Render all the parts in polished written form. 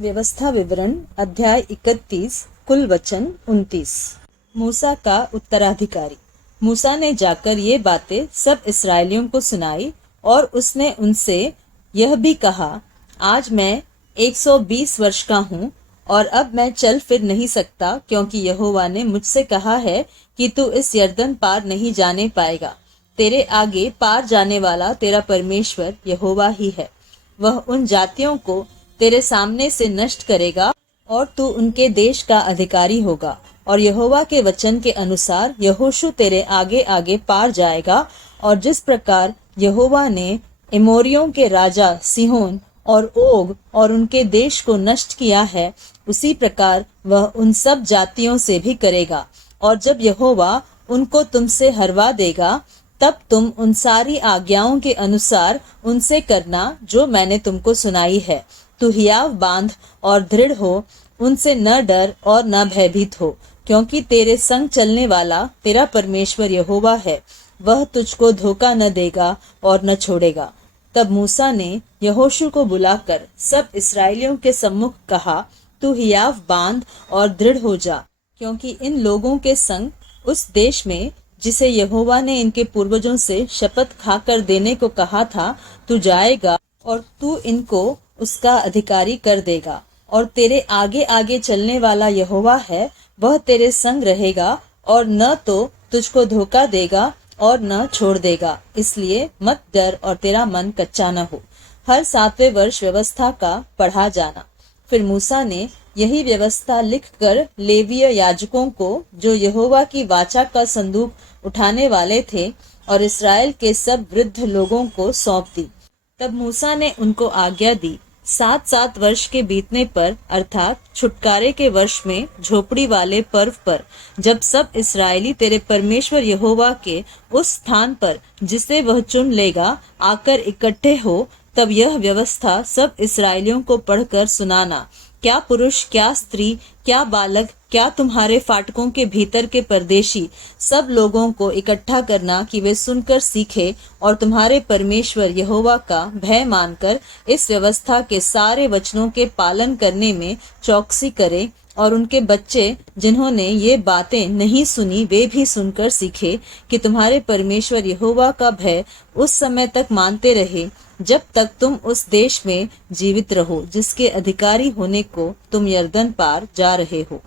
व्यवस्था विवरण अध्याय 31 कुल वचन 29। मूसा का उत्तराधिकारी। मूसा ने जाकर ये बातें सब इस्राएलियों को सुनाई और उसने उनसे यह भी कहा, आज मैं 120 वर्ष का हूँ और अब मैं चल फिर नहीं सकता, क्योंकि यहोवा ने मुझसे कहा है कि तू इस यरदन पार नहीं जाने पाएगा। तेरे आगे पार जाने वाला तेरा परमेश्वर यहोवा ही है। वह उन जातियों को तेरे सामने से नष्ट करेगा और तू उनके देश का अधिकारी होगा। और यहोवा के वचन के अनुसार यहोशू तेरे आगे आगे पार जाएगा। और जिस प्रकार यहोवा ने एमोरियों के राजा सीहोन और ओग और उनके देश को नष्ट किया है, उसी प्रकार वह उन सब जातियों से भी करेगा। और जब यहोवा उनको तुमसे हरवा देगा, तब तुम उन सारी आज्ञाओं के अनुसार उनसे करना जो मैंने तुमको सुनाई है। तू हियाव बांध और दृढ़ हो, उनसे न डर और न भयभीत हो, क्योंकि तेरे संग चलने वाला तेरा परमेश्वर यहोवा है। वह तुझको धोखा न देगा और न छोड़ेगा। तब मूसा ने यहोशू को बुलाकर सब इस्राएलियों के सम्मुख कहा, तू हियाव बांध और दृढ़ हो जा, क्योंकि इन लोगों के संग उस देश में जिसे यहोवा ने इनके पूर्वजों से शपथ खाकर देने को कहा था, तू जाएगा और तू इनको उसका अधिकारी कर देगा। और तेरे आगे आगे चलने वाला यहोवा है, वह तेरे संग रहेगा और न तो तुझको धोखा देगा और न छोड़ देगा। इसलिए मत डर और तेरा मन कच्चा न हो। हर 7वें वर्ष व्यवस्था का पढ़ा जाना। फिर मूसा ने यही व्यवस्था लिखकर लेवीय याजकों को, जो यहोवा की वाचा का संदूक उठाने वाले थे, और इस्राएल के सब वृद्ध लोगों को सौंप दी। तब मूसा ने उनको आज्ञा दी, 7 वर्ष के बीतने पर, अर्थात छुटकारे के वर्ष में, झोपड़ी वाले पर्व पर, जब सब इस्राएली तेरे परमेश्वर यहोवा के उस स्थान पर जिसे वह चुन लेगा आकर इकट्ठे हो, तब यह व्यवस्था सब इस्राएलियों को पढ़कर सुनाना। क्या पुरुष, क्या स्त्री, क्या बालक, क्या तुम्हारे फाटकों के भीतर के परदेशी, सब लोगों को इकट्ठा करना कि वे सुनकर सीखे और तुम्हारे परमेश्वर यहोवा का भय मानकर इस व्यवस्था के सारे वचनों के पालन करने में चौकसी करें। और उनके बच्चे जिन्होंने ये बातें नहीं सुनी, वे भी सुनकर सीखे कि तुम्हारे परमेश्वर यहोवा का भय उस समय तक मानते रहे जब तक तुम उस देश में जीवित रहो, जिसके अधिकारी होने को तुम यरदन पार जा रहे हो।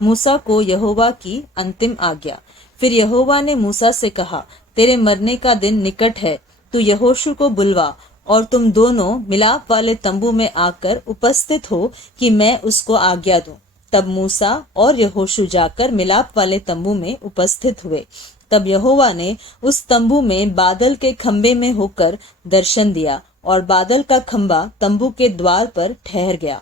मूसा को यहोवा की अंतिम आज्ञा। फिर यहोवा ने मूसा से कहा, तेरे मरने का दिन निकट है। तू यहोशू को बुलवा और तुम दोनों मिलाप वाले तंबू में आकर उपस्थित हो कि मैं उसको आज्ञा दूं। तब मूसा और यहोशू जाकर मिलाप वाले तंबू में उपस्थित हुए। तब यहोवा ने उस तंबू में बादल के खंबे में होकर दर्शन दिया और बादल का खंबा तंबू के द्वार पर ठहर गया।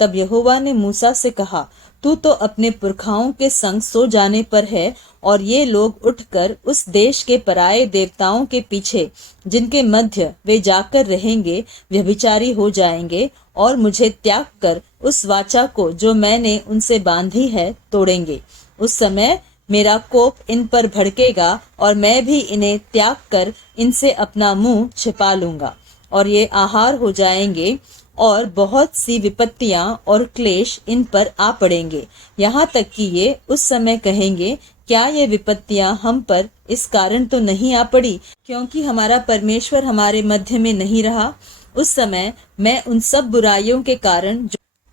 तब यहोवा ने मूसा से कहा, तू तो अपने पुरखाओं के संग सो जाने पर है, और ये लोग उठकर उस देश के पराये देवताओं के पीछे, जिनके मध्य वे जाकर रहेंगे, व्यभिचारी हो जाएंगे और मुझे त्याग कर उस वाचा को जो मैंने उनसे बांधी है तोड़ेंगे। उस समय मेरा कोप इन पर भड़केगा और मैं भी इन्हें त्याग कर इनसे अपना मुंह छिपा लूंगा, और ये आहार हो जाएंगे और बहुत सी विपत्तियां और क्लेश इन पर आ पड़ेंगे, यहाँ तक कि ये उस समय कहेंगे, क्या ये विपत्तियां हम पर इस कारण तो नहीं आ पड़ी क्योंकि हमारा परमेश्वर हमारे मध्य में नहीं रहा। उस समय मैं उन सब बुराइयों के कारण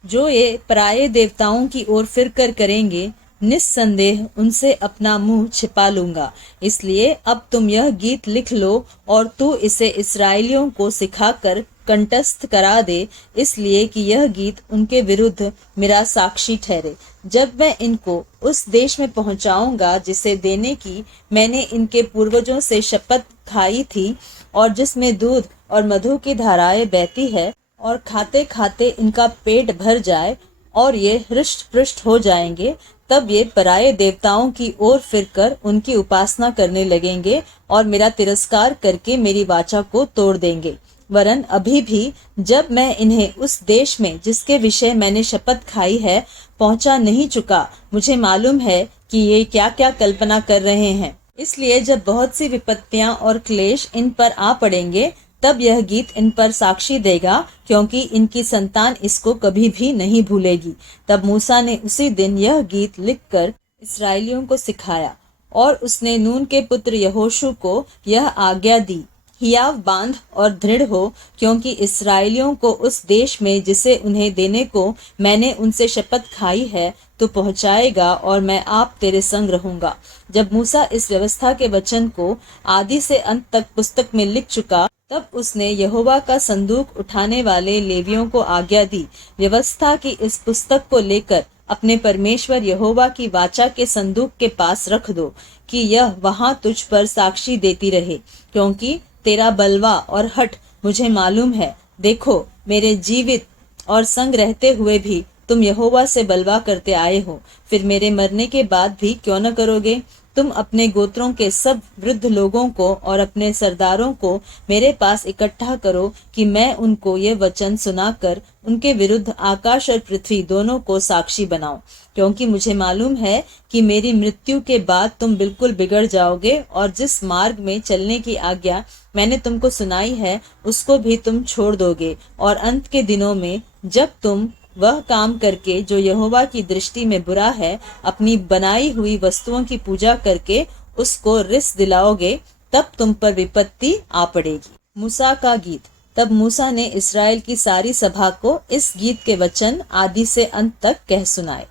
जो ये पराये देवताओं की ओर फिर कर करेंगे, निस्संदेह उनसे अपना मुंह छिपा लूंगा। इसलिए अब तुम यह गीत लिख लो और तू इसे इस्राएलियों को सिखाकर कंठस्थ करा दे, इसलिए कि यह गीत उनके विरुद्ध मेरा साक्षी ठहरे। जब मैं इनको उस देश में पहुंचाऊंगा जिसे देने की मैंने इनके पूर्वजों से शपथ खाई थी, और जिसमें दूध और मधु की धाराएं बहती है, और खाते खाते इनका पेट भर जाए और ये हृष्ट पृष्ट हो जाएंगे, तब ये पराये देवताओं की ओर फिरकर उनकी उपासना करने लगेंगे और मेरा तिरस्कार करके मेरी वाचा को तोड़ देंगे। वरन अभी भी जब मैं इन्हें उस देश में जिसके विषय मैंने शपथ खाई है पहुंचा नहीं चुका, मुझे मालूम है कि ये क्या क्या कल्पना कर रहे हैं। इसलिए जब बहुत सी विपत्तियां और क्लेश इन पर आ पड़ेंगे, तब यह गीत इन पर साक्षी देगा, क्योंकि इनकी संतान इसको कभी भी नहीं भूलेगी। तब मूसा ने उसी दिन यह गीत लिखकर इस्राएलियों को सिखाया, और उसने नून के पुत्र यहोशू को यह आज्ञा दी, हियाव बांध और दृढ़ हो, क्योंकि इस्राएलियों को उस देश में जिसे उन्हें देने को मैंने उनसे शपथ खाई है तो पहुंचाएगा, और मैं आप तेरे संग रहूंगा। जब मूसा इस व्यवस्था के वचन को आदि से अंत तक पुस्तक में लिख चुका, तब उसने यहोवा का संदूक उठाने वाले लेवियों को आज्ञा दी, व्यवस्था की इस पुस्तक को लेकर अपने परमेश्वर यहोवा की वाचा के संदूक के पास रख दो, कि यह वहां तुझ पर साक्षी देती रहे, क्योंकि तेरा बलवा और हठ मुझे मालूम है। देखो, मेरे जीवित और संग रहते हुए भी तुम यहोवा से बलवा करते आए हो, फिर मेरे मरने के बाद भी क्यों न करोगे? तुम अपने गोत्रों के सब वृद्ध लोगों को और अपने सरदारों को मेरे पास इकट्ठा करो, कि मैं उनको ये वचन सुनाकर उनके विरुद्ध आकाश और पृथ्वी दोनों को साक्षी बनाऊं, क्योंकि मुझे मालूम है कि मेरी मृत्यु के बाद तुम बिल्कुल बिगड़ जाओगे, और जिस मार्ग में चलने की आज्ञा मैंने तुमको सुनाई है उसको भी तुम छोड़ दोगे, और अंत के दिनों में जब तुम वह काम करके जो यहोवा की दृष्टि में बुरा है, अपनी बनाई हुई वस्तुओं की पूजा करके उसको रिस दिलाओगे, तब तुम पर विपत्ति आ पड़ेगी। मूसा का गीत। तब मूसा ने इस्राएल की सारी सभा को इस गीत के वचन आदि से अंत तक कह सुनाए।